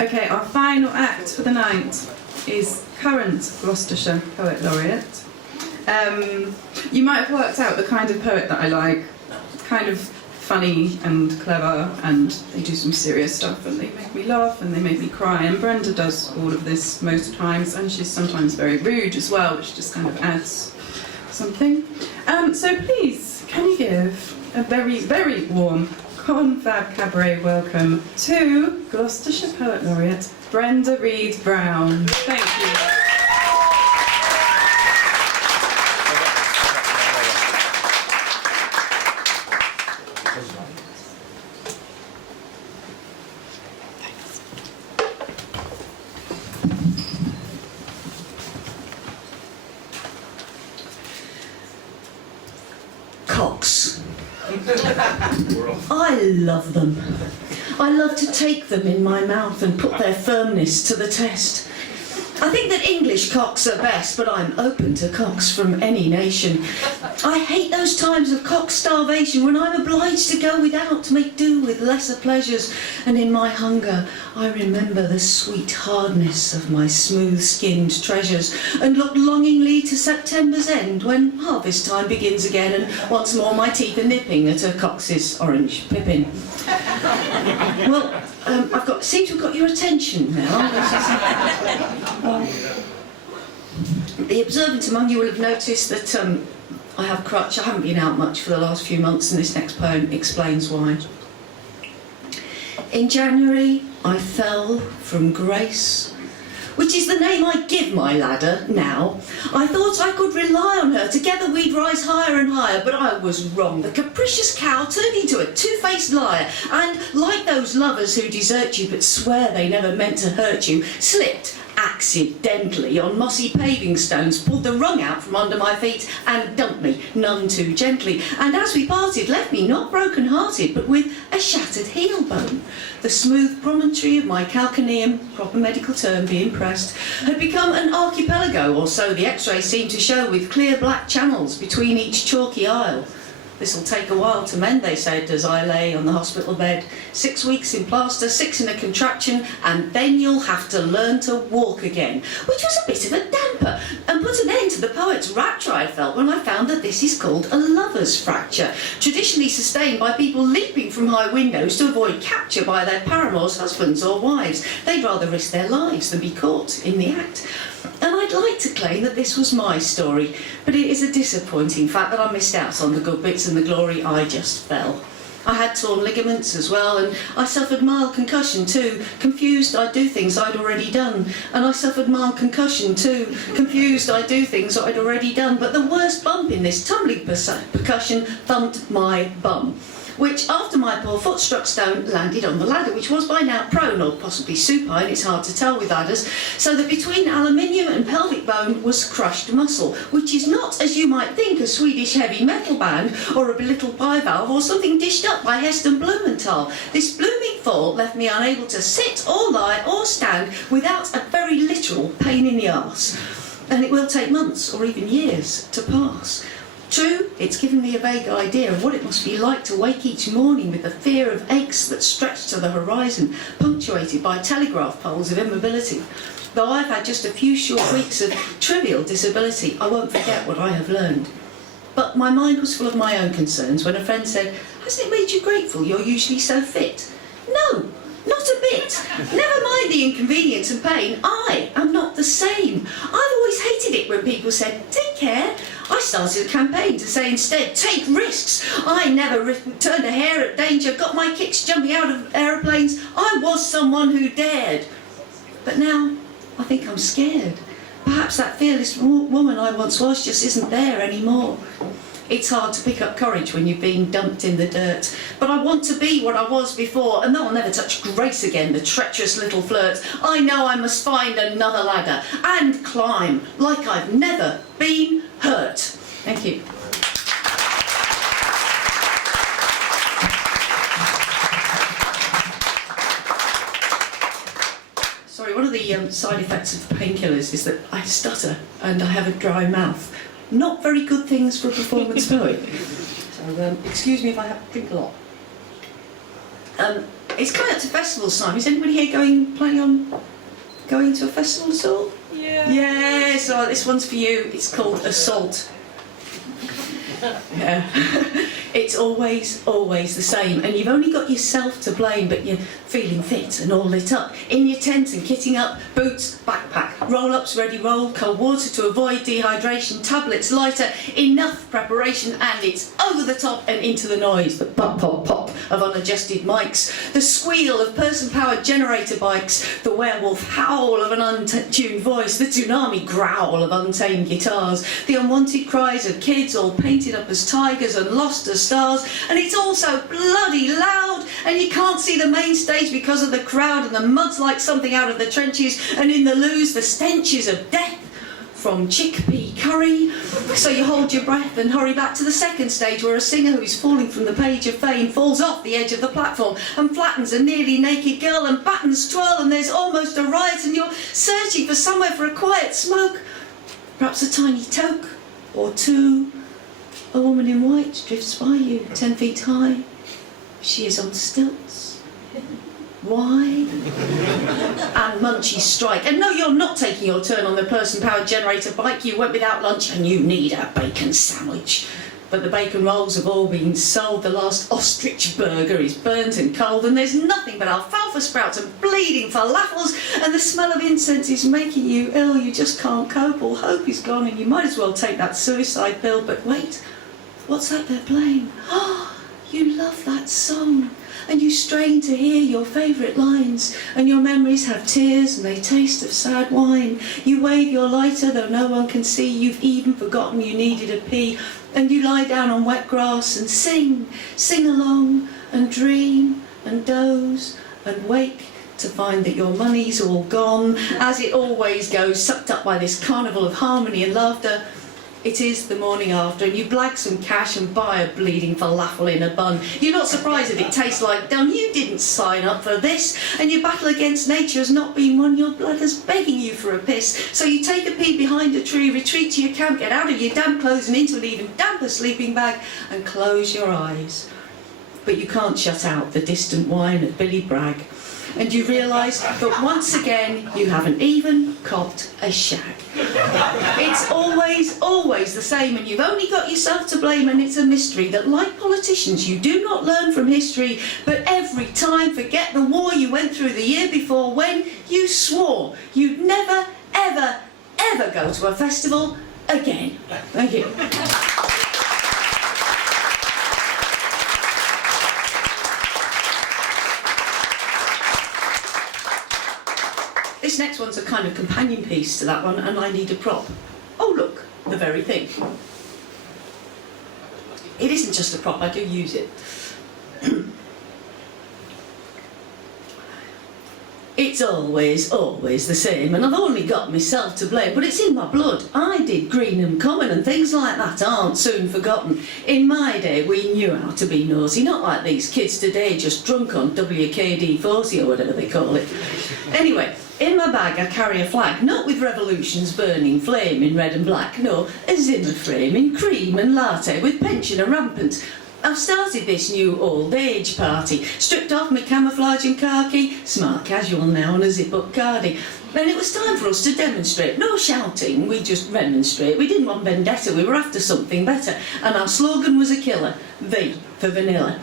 Okay, our final act for the night is current Gloucestershire Poet Laureate. You might have worked out the kind of poet that I like. Kind of funny and clever, and they do some serious stuff, and they make me laugh and they make me cry. And Brenda does all of this most times, and she's sometimes very rude as well, which just kind of adds something. So please, can you give a very, very warm ConFab Cabaret welcome to Gloucestershire Poet Laureate Brenda Read-Brown. Thank you. Cocks. I love them. I love to take them in my mouth and put their firmness to the test. I think that English cocks are best, but I'm open to cocks from any nation. I hate those times of cock starvation when I'm obliged to go without to make do with lesser pleasures, and in my hunger I remember the sweet hardness of my smooth-skinned treasures, and look longingly to September's end when harvest time begins again, and once more my teeth are nipping at a cox's orange pippin. Well, seem to have got your attention now. The observant among you will have noticed that I have crutch. I haven't been out much for the last few months, and this next poem explains why. In January, I fell from grace, which is the name I give my ladder now. I thought I could rely on her, together we'd rise higher and higher, but I was wrong. The capricious cow turned into a two-faced liar, and like those lovers who desert you but swear they never meant to hurt you, slipped accidentally on mossy paving stones, pulled the rung out from under my feet and dumped me none too gently, and as we parted left me not broken-hearted but with a shattered heel bone. The smooth promontory of my calcaneum, proper medical term being pressed, had become an archipelago, or so the x-rays seemed to show, with clear black channels between each chalky isle. This'll take a while to mend, they said, as I lay on the hospital bed. 6 weeks in plaster, 6 in a contraction, and then you'll have to learn to walk again, which was a bit of a damper, and put an end to the poet's rapture I felt when I found that this is called a lover's fracture, traditionally sustained by people leaping from high windows to avoid capture by their paramours, husbands or wives. They'd rather risk their lives than be caught in the act. And I'd like to claim that this was my story, but it is a disappointing fact that I missed out on the good bits and the glory. I just fell. I had torn ligaments as well, and I suffered mild concussion too. Confused, I'd do things I'd already done. And I suffered mild concussion too. Confused, I'd do things I'd already done. But the worst bump in this tumbling percussion thumped my bum, which, after my poor foot struck stone, landed on the ladder, which was by now prone, or possibly supine, it's hard to tell with ladders, so that between aluminium and pelvic bone was crushed muscle, which is not, as you might think, a Swedish heavy metal band, or a belittled bivalve, or something dished up by Heston Blumenthal. This blooming fall left me unable to sit, or lie, or stand, without a very literal pain in the arse. And it will take months, or even years, to pass. True, it's given me a vague idea of what it must be like to wake each morning with the fear of aches that stretch to the horizon, punctuated by telegraph poles of immobility. Though I've had just a few short weeks of trivial disability, I won't forget what I have learned. But my mind was full of my own concerns when a friend said, "Hasn't it made you grateful you're usually so fit?" No, not a bit. Never mind the inconvenience and pain, I am not the same. I've always hated it when people said, "Take care." I started a campaign to say instead, "Take risks." I never turned a hair at danger, got my kicks jumping out of aeroplanes. I was someone who dared. But now, I think I'm scared. Perhaps that fearless woman I once was just isn't there anymore. It's hard to pick up courage when you've been dumped in the dirt. But I want to be what I was before, and though I'll never touch grace again, the treacherous little flirt, I know I must find another ladder and climb like I've never been hurt. Thank you. Sorry, one of the side effects of painkillers is that I stutter and I have a dry mouth. Not very good things for a performance poet. So excuse me if I have to drink a lot. it's coming up to festival time. Is anybody here planning on going to a festival at all? Yeah. Yeah, so this one's for you. It's called Assault. Yeah. It's always the same, and you've only got yourself to blame, but you're feeling fit and all lit up, in your tent and kitting up, boots, backpack, roll-ups ready rolled, cold water to avoid dehydration, tablets, lighter, enough preparation, and it's over the top and into the noise, the pop, pop, pop of unadjusted mics, the squeal of person-powered generator bikes, the werewolf howl of an untuned voice, the tsunami growl of untamed guitars, the unwanted cries of kids all painted up as tigers and lost as stars, and it's all so bloody loud, and you can't see the main stage because of the crowd, and the mud's like something out of the trenches, and in the loos the stenches of death from chickpea curry. So you hold your breath and hurry back to the second stage, where a singer who's falling from the page of fame falls off the edge of the platform and flattens a nearly naked girl, and battens twirl, and there's almost a riot, and you're searching for somewhere for a quiet smoke, perhaps a tiny toke or two. A woman in white drifts by you, 10 feet high. She is on stilts. Why? And munchies strike. And no, you're not taking your turn on the person-powered generator bike. You went without lunch and you need a bacon sandwich. But the bacon rolls have all been sold. The last ostrich burger is burnt and cold, and there's nothing but alfalfa sprouts and bleeding falafels, and the smell of incense is making you ill. You just can't cope. All hope is gone, and you might as well take that suicide pill. But wait, what's that they're playing? Oh, you love that song, and you strain to hear your favourite lines, and your memories have tears and they taste of sad wine. You wave your lighter though no one can see. You've even forgotten you needed a pee, and you lie down on wet grass and sing along and dream and doze and wake to find that your money's all gone, as it always goes, sucked up by this carnival of harmony and laughter. It is the morning after, and you blag some cash and buy a bleeding falafel in a bun. You're not surprised that it tastes like dung. You didn't sign up for this, and your battle against nature has not been won. Your blood is begging you for a piss. So you take a pee behind a tree, retreat to your camp, get out of your damp clothes and into an even damper sleeping bag, and close your eyes. But you can't shut out the distant whine of Billy Bragg. And you realise that once again you haven't even copped a shag. It's always the same, and you've only got yourself to blame, and it's a mystery that, like politicians, you do not learn from history, but every time forget the war you went through the year before, when you swore you'd never, ever, ever go to a festival again. Thank you. This next one's a kind of companion piece to that one, and I need a prop. Oh look, the very thing. It isn't just a prop, I do use it. It's always the same, and I've only got myself to blame, but it's in my blood. I did Greenham Common, and things like that aren't soon forgotten. In my day, we knew how to be nosy, not like these kids today, just drunk on WKD-40 or whatever they call it. Anyway, in my bag I carry a flag, not with revolution's burning flame in red and black, no, a Zimmer frame in cream and latte with pensioner rampant. I've started this new old age party, stripped off my camouflage and khaki, smart casual now and a zip-up cardi. And it was time for us to demonstrate. No shouting, we just remonstrate. We didn't want vendetta, we were after something better. And our slogan was a killer, V for vanilla.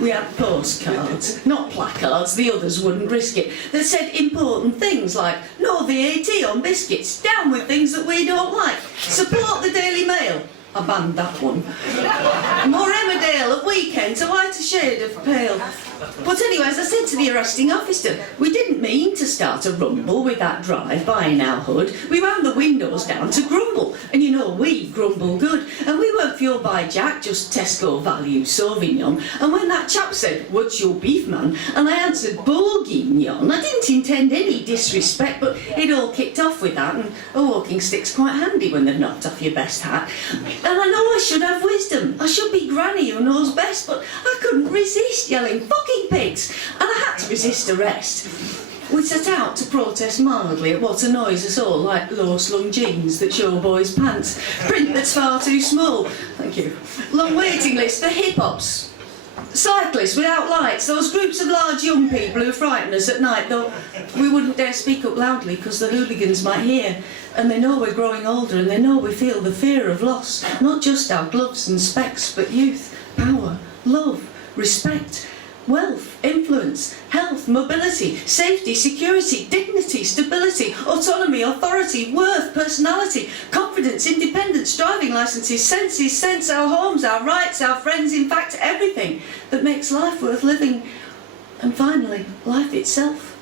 We had postcards, not placards, the others wouldn't risk it, that said important things like, no VAT on biscuits, down with things that we don't like, support the Daily Mail. I banned that one. More Emmerdale at weekends, a whiter shade of pale. But anyway, as I said to the arresting officer, we didn't mean to start a rumble with that drive-by in our hood. We wound the windows down to grumble, and you know we grumble good. And we weren't fueled by Jack, just Tesco value Sauvignon. And when that chap said, what's your beef, man? And I answered, bourguignon. I didn't intend any disrespect, but it all kicked off with that, and a walking stick's quite handy when they've knocked off your best hat. And I know I should have wisdom. I should be Granny who knows best, but I couldn't resist yelling, fucking pigs! And I had to resist arrest. We set out to protest mildly at what annoys us all, like low-slung jeans that show boys' pants, print that's far too small, thank you, long waiting list for hip-hops. Cyclists without lights, those groups of large young people who frighten us at night, though we wouldn't dare speak up loudly because the hooligans might hear. And they know we're growing older, and they know we feel the fear of loss, not just our gloves and specs, but youth, power, love, respect, wealth, influence, health, mobility, safety, security, dignity, stability, autonomy, authority, worth, personality, confidence, independence, driving licences, senses, sense, our homes, our rights, our friends, in fact, everything that makes life worth living. And finally, life itself.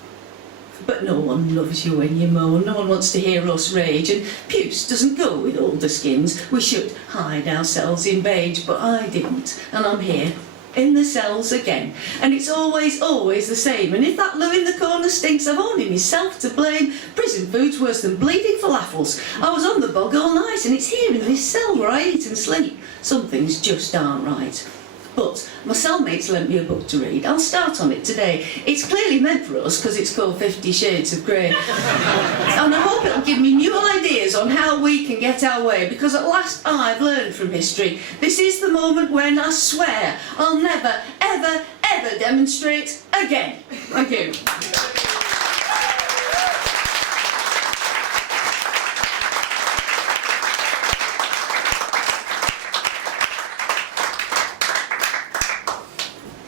But no one loves you when you moan, no one wants to hear us rage, and puce doesn't go with older skins. We should hide ourselves in beige, but I didn't, and I'm here, in the cells again. And it's always, always the same, and if that Lou in the corner stinks, I've only myself to blame. Prison food's worse than bleeding falafels. I was on the bog all night, and it's here in this cell where I eat and sleep. Some things just aren't right. But my cellmates lent me a book to read. I'll start on it today. It's clearly meant for us because it's called 50 Shades of Grey. And I hope it'll give me new ideas on how we can get our way, because at last I've learned from history. This is the moment when I swear I'll never, ever, ever demonstrate again. Thank you.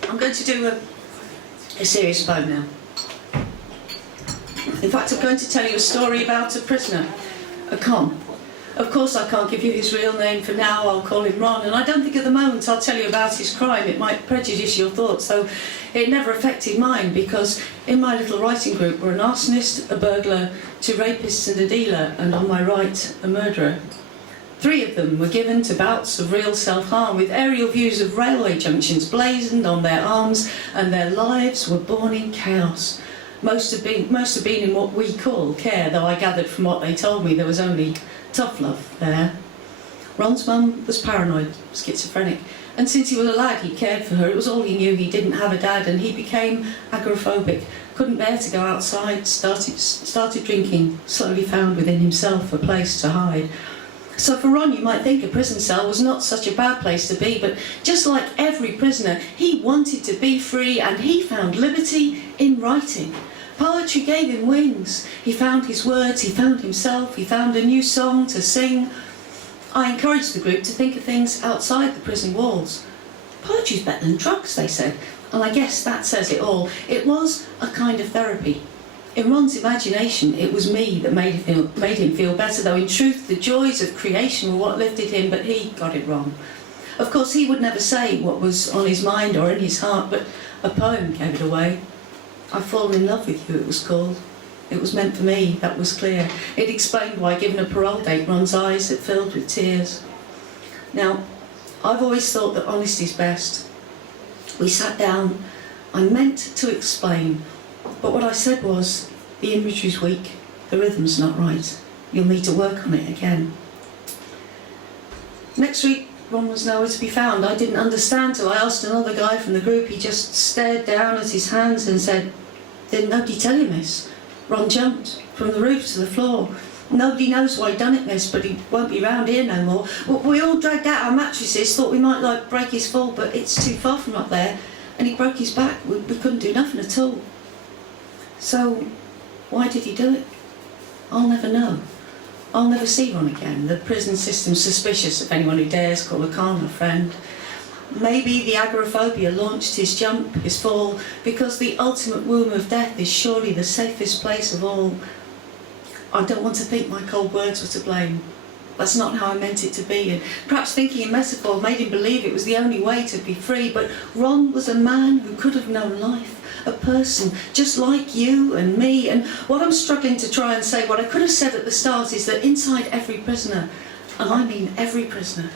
I'm going to do a serious poem now. In fact, I'm going to tell you a story about a prisoner, a con. Of course, I can't give you his real name for now. I'll call him Ron, and I don't think at the moment I'll tell you about his crime. It might prejudice your thoughts, though it never affected mine, because in my little writing group were an arsonist, a burglar, 2 rapists and a dealer, and on my right, a murderer. 3 of them were given to bouts of real self-harm, with aerial views of railway junctions blazoned on their arms, and their lives were born in chaos. Most have been in what we call care, though I gathered from what they told me there was only tough love there. Ron's mum was paranoid, schizophrenic, and since he was a lad he cared for her. It was all he knew. He didn't have a dad, and he became agoraphobic, couldn't bear to go outside, started drinking, slowly found within himself a place to hide. So for Ron, you might think a prison cell was not such a bad place to be, but just like every prisoner, he wanted to be free, and he found liberty in writing. Poetry gave him wings. He found his words, he found himself, he found a new song to sing. I encouraged the group to think of things outside the prison walls. Poetry's better than drugs, they said, and I guess that says it all. It was a kind of therapy. In Ron's imagination, it was me that made him feel better, though in truth the joys of creation were what lifted him, but he got it wrong. Of course, he would never say what was on his mind or in his heart, but a poem gave it away. I've Fallen in Love with You, it was called. It was meant for me, that was clear. It explained why, given a parole date, Ron's eyes had filled with tears. Now, I've always thought that honesty's best. We sat down. I meant to explain, but what I said was, the imagery's weak, the rhythm's not right. You'll need to work on it again. Next week, Ron was nowhere to be found. I didn't understand till I asked another guy from the group. He just stared down at his hands and said, "Did nobody tell you, miss? Ron jumped from the roof to the floor. Nobody knows why he done it, miss, but he won't be round here no more. We all dragged out our mattresses, thought we might break his fall, but it's too far from up there. And he broke his back. We couldn't do nothing at all." So, why did he do it? I'll never know. I'll never see Ron again. The prison system's suspicious of anyone who dares call a con a friend. Maybe the agoraphobia launched his jump, his fall, because the ultimate womb of death is surely the safest place of all. I don't want to think my cold words were to blame. That's not how I meant it to be, and perhaps thinking in metaphor made him believe it was the only way to be free, but Ron was a man who could have known life, a person just like you and me, and what I'm struggling to try and say, what I could have said at the start, is that inside every prisoner, and I mean every prisoner,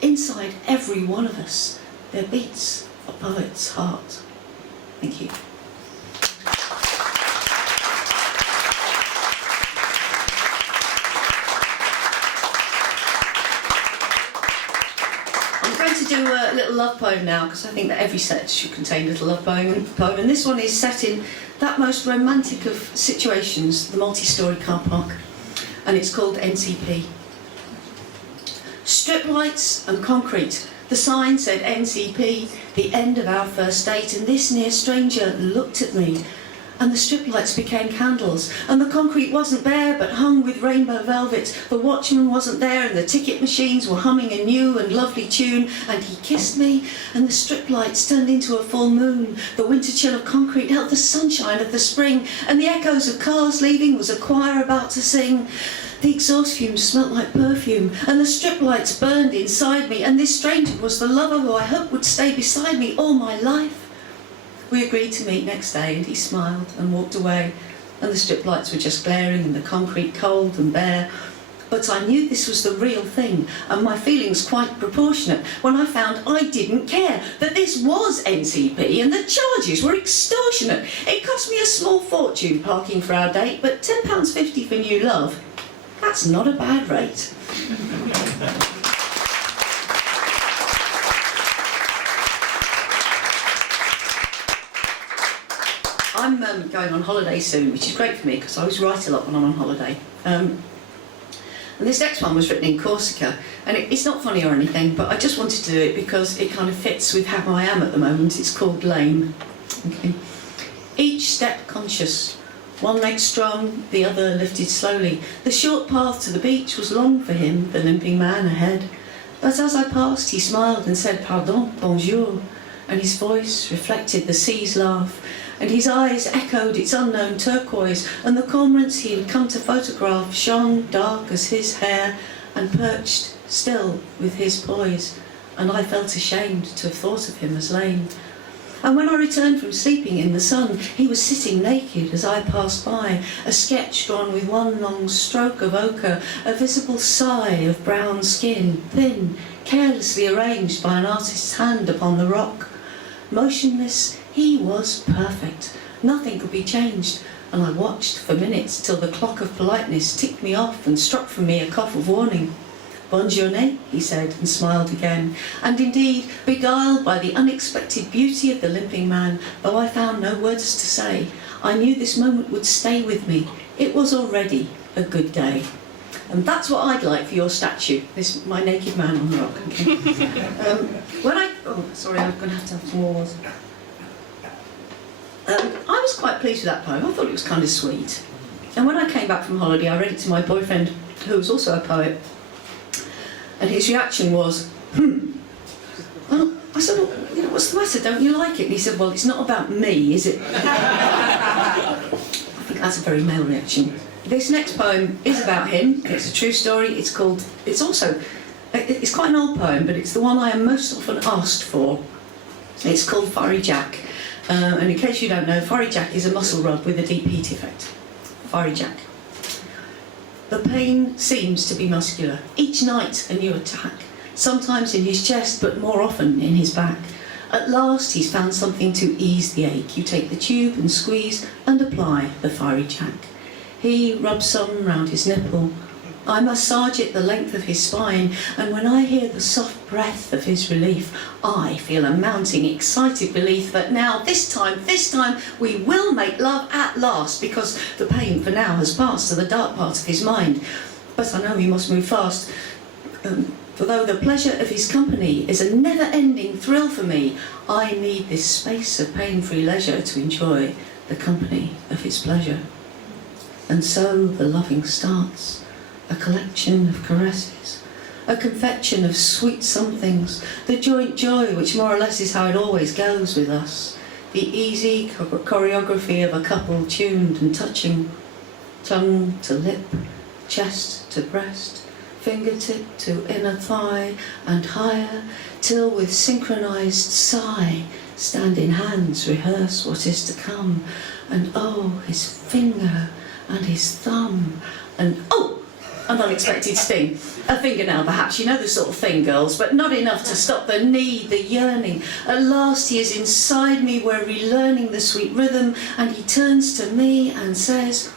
inside every one of us, there beats a poet's heart. Thank you. I'm going to do a little love poem now, because I think that every set should contain a little love poem, and this one is set in that most romantic of situations, the multi-storey car park, and it's called NCP. Strip lights and concrete, The sign said NCP, the end of our first date, and this near stranger looked at me, and the strip lights became candles, and the concrete wasn't bare but hung with rainbow velvet. The watchman wasn't there, and the ticket machines were humming a new and lovely tune, and he kissed me, and the strip lights turned into a full moon. The winter chill of concrete held the sunshine of the spring, and the echoes of cars leaving was a choir about to sing. The exhaust fumes smelt like perfume, and the strip lights burned inside me, and this stranger was the lover who I hoped would stay beside me all my life. We agreed to meet next day, and he smiled and walked away, and the strip lights were just glaring and the concrete cold and bare. But I knew this was the real thing, and my feelings quite proportionate when I found I didn't care, that this was NCP and the charges were extortionate. It cost me a small fortune parking for our date, but £10.50 for new love, that's not a bad rate. I'm going on holiday soon, which is great for me because I always write a lot when I'm on holiday. And this next one was written in Corsica, and it's not funny or anything, but I just wanted to do it because it kind of fits with how I am at the moment. It's called Lame. Okay. Each step conscious, one leg strong, the other lifted slowly. The short path to the beach was long for him, the limping man ahead. But as I passed, he smiled and said, "Pardon, bonjour," and his voice reflected the sea's laugh, and his eyes echoed its unknown turquoise, and the cormorants he had come to photograph shone dark as his hair and perched still with his poise, and I felt ashamed to have thought of him as lame. And when I returned from sleeping in the sun, he was sitting naked as I passed by, a sketch drawn with one long stroke of ochre, a visible sigh of brown skin, thin, carelessly arranged by an artist's hand upon the rock. Motionless, he was perfect. Nothing could be changed, and I watched for minutes till the clock of politeness ticked me off and struck from me a cough of warning. "Bonne journée," he said, and smiled again. And indeed, beguiled by the unexpected beauty of the limping man, though I found no words to say, I knew this moment would stay with me. It was already a good day. And that's what I'd like for your statue, this my naked man on the rock. Okay. I'm going to have some more water. I was quite pleased with that poem. I thought it was kind of sweet. And when I came back from holiday, I read it to my boyfriend, who was also a poet. And his reaction was, Well, I said, "Well, what's the matter? Don't you like it?" And he said, "Well, it's not about me, is it?" I think that's a very male reaction. This next poem is about him. It's a true story. It's quite an old poem, but it's the one I am most often asked for. It's called Fiery Jack. And in case you don't know, Fiery Jack is a muscle rod with a deep heat effect. Fiery Jack. The pain seems to be muscular. Each night a new attack. Sometimes in his chest, but more often in his back. At last he's found something to ease the ache. You take the tube and squeeze and apply the Fiery Jack. He rubs some round his nipple. I massage it the length of his spine, and when I hear the soft breath of his relief, I feel a mounting, excited belief that now, this time, we will make love at last, because the pain for now has passed to the dark part of his mind. But I know he must move fast, for though the pleasure of his company is a never-ending thrill for me, I need this space of pain-free leisure to enjoy the company of his pleasure. And so the loving starts. A collection of caresses, a confection of sweet somethings, the joint joy which more or less is how it always goes with us, the easy choreography of a couple tuned and touching, tongue to lip, chest to breast, fingertip to inner thigh and higher, till with synchronized sigh, stand in hands, rehearse what is to come, and oh, his finger and his thumb, and oh, an unexpected sting. A fingernail perhaps, you know the sort of thing, girls, but not enough to stop the need, the yearning. At last he is inside me, we're relearning the sweet rhythm, and he turns to me and says,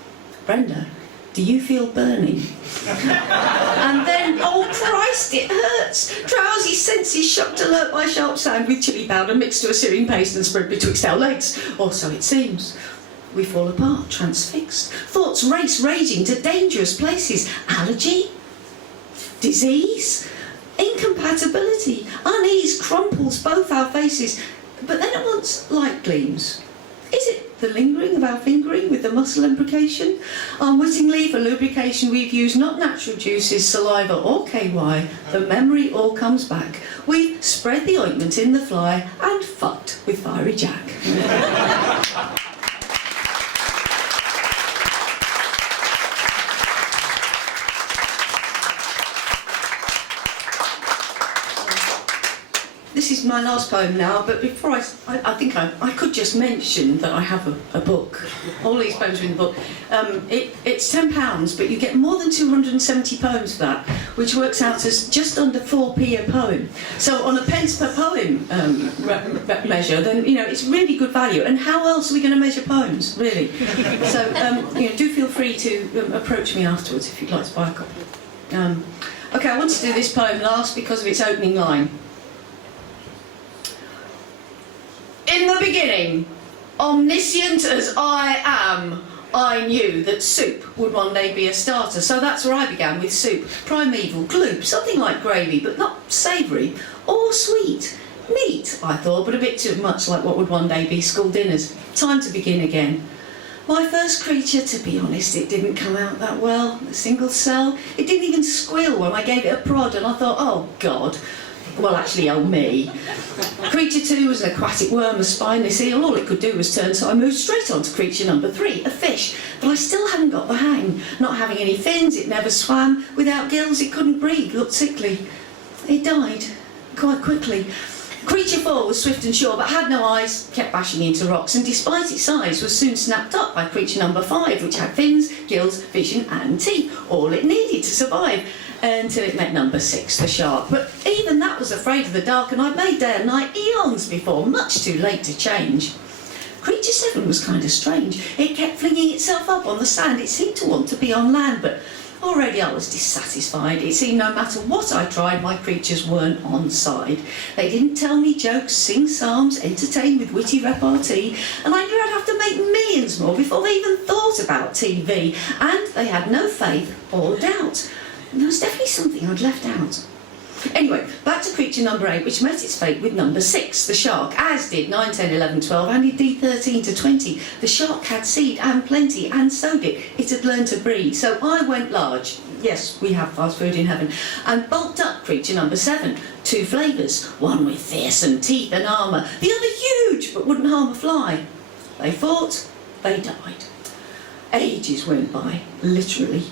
"Brenda, do you feel burning?" And then, oh Christ, it hurts. Drowsy senses shocked alert by sharp sound with chilly powder mixed to a searing paste and spread betwixt our legs, or so it seems. We fall apart, transfixed. Thoughts race raging to dangerous places. Allergy? Disease? Incompatibility. Unease crumples both our faces, but then at once light gleams. Is it the lingering of our fingering with the muscle imbrication? Unwittingly, for lubrication, we've used not natural juices, saliva or KY. The memory all comes back. We've spread the ointment in the fly and fucked with Fiery Jack. This is my last poem now, but before I think I could just mention that I have a book. All these poems are in the book. It's £10, but you get more than 270 poems for that, which works out as just under 4p a poem. So on a pence per poem measure, then it's really good value. And how else are we going to measure poems, really? So do feel free to approach me afterwards if you'd like to buy a copy. Okay, I want to do this poem last because of its opening line. In the beginning, omniscient as I am, I knew that soup would one day be a starter. So that's where I began, with soup. Primeval, gloop, something like gravy, but not savoury or sweet. Meat, I thought, but a bit too much like what would one day be school dinners. Time to begin again. My first creature, to be honest, it didn't come out that well. A single cell. It didn't even squeal when I gave it a prod, and I thought, oh God. Well, actually, oh me. Creature 2 was an aquatic worm, a spineless eel. All it could do was turn, so I moved straight on to creature number 3, a fish. But I still hadn't got the hang. Not having any fins, it never swam. Without gills, it couldn't breathe, looked sickly. It died quite quickly. Creature 4 was swift and sure, but had no eyes, kept bashing into rocks, and despite its size, was soon snapped up by creature number 5, which had fins, gills, vision, and teeth. All it needed to survive. Until it met number 6, the shark. But even that was afraid of the dark, and I'd made day and night eons before, much too late to change. Creature 7 was kind of strange. It kept flinging itself up on the sand. It seemed to want to be on land, but already I was dissatisfied. It seemed no matter what I tried, my creatures weren't on side. They didn't tell me jokes, sing psalms, entertain with witty repartee, and I knew I'd have to make millions more before they even thought about TV, and they had no faith or doubt. There was definitely something I'd left out. Anyway, back to creature number 8, which met its fate with number 6, the shark, as did 9, 10, 11, 12, and indeed 13 to 20. The shark had seed and plenty, and so did it had learned to breed. So I went large. Yes, we have fast food in heaven. And bulked up creature number 7. 2 flavours, one with fearsome teeth and armour, the other huge but wouldn't harm a fly. They fought, they died. Ages went by, literally.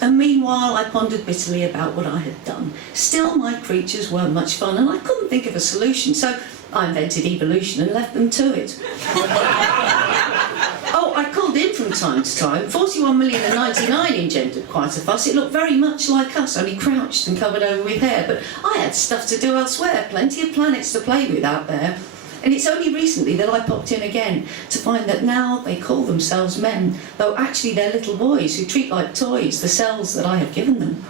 And meanwhile, I pondered bitterly about what I had done. Still, my creatures weren't much fun, and I couldn't think of a solution, so I invented evolution and left them to it. Oh, I called in from time to time. 41,099,000 engendered quite a fuss. It looked very much like us, only crouched and covered over with hair, but I had stuff to do elsewhere, plenty of planets to play with out there. And it's only recently that I popped in again to find that now they call themselves men, though actually they're little boys who treat like toys the cells that I have given them.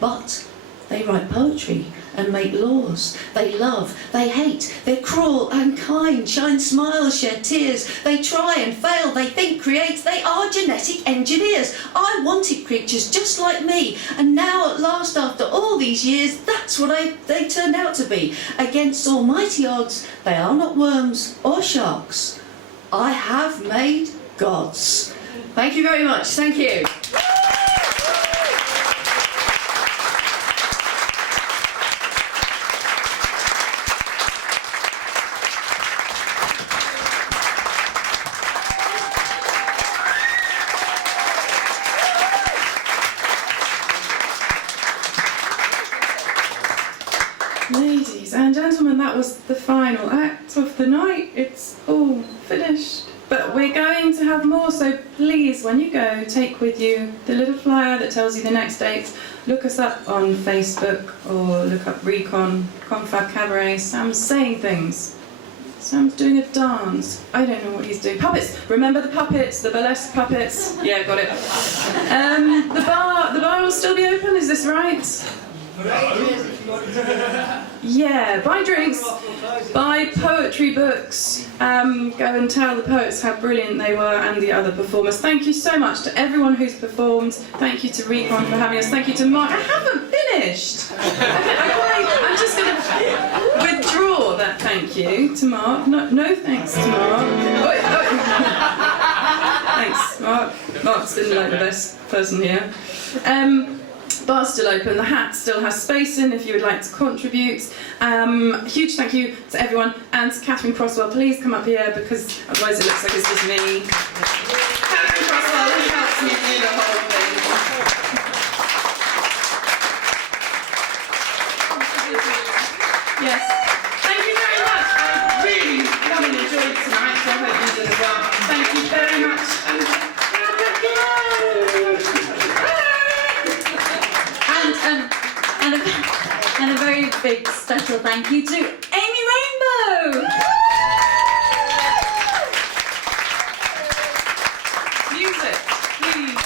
But they write poetry and make laws. They love, they hate, they're cruel and kind, shine smiles, shed tears. They try and fail, they think, create, they are genetic engineers. I wanted creatures just like me, and now at last, after all these years, that's what they turned out to be. Against almighty odds, they are not worms or sharks. I have made gods. Thank you very much. Thank you. Ladies and gentlemen, that was the final act of the night. It's all finished. But we're going to have more, so please, when you go, take with you the little flyer that tells you the next dates. Look us up on Facebook or look up Recon, ConFab Cabaret. Sam's saying things. Sam's doing a dance. I don't know what he's doing. Puppets! Remember the puppets, the burlesque puppets? Yeah, got it. The bar will still be open, is this right? Yeah, buy drinks, buy poetry books, go and tell the poets how brilliant they were and the other performers. Thank you so much to everyone who's performed. Thank you to Recon for having us. Thank you to Mark. I haven't finished. I'm just going to withdraw that thank you to Mark. No thanks to Mark. Thanks, Mark. Mark's been like the best person here. Bar's still open, the hat still has space in if you would like to contribute. Huge thank you to everyone, and to Catherine Crosswell. Please come up here because otherwise it looks like it's just me. Catherine Crosswell, who helps me do the whole thing. Yes, thank you very much. I really thoroughly enjoyed tonight, so I hope you did as well. Thank you very much. And a very big special thank you to Amy Rainbow! Music, please.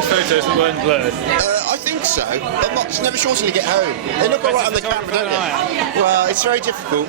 Photos that weren't blurred? I think so. I'm not, it's never sure till you get home. They look alright on the camera, don't they? Well, it's very difficult.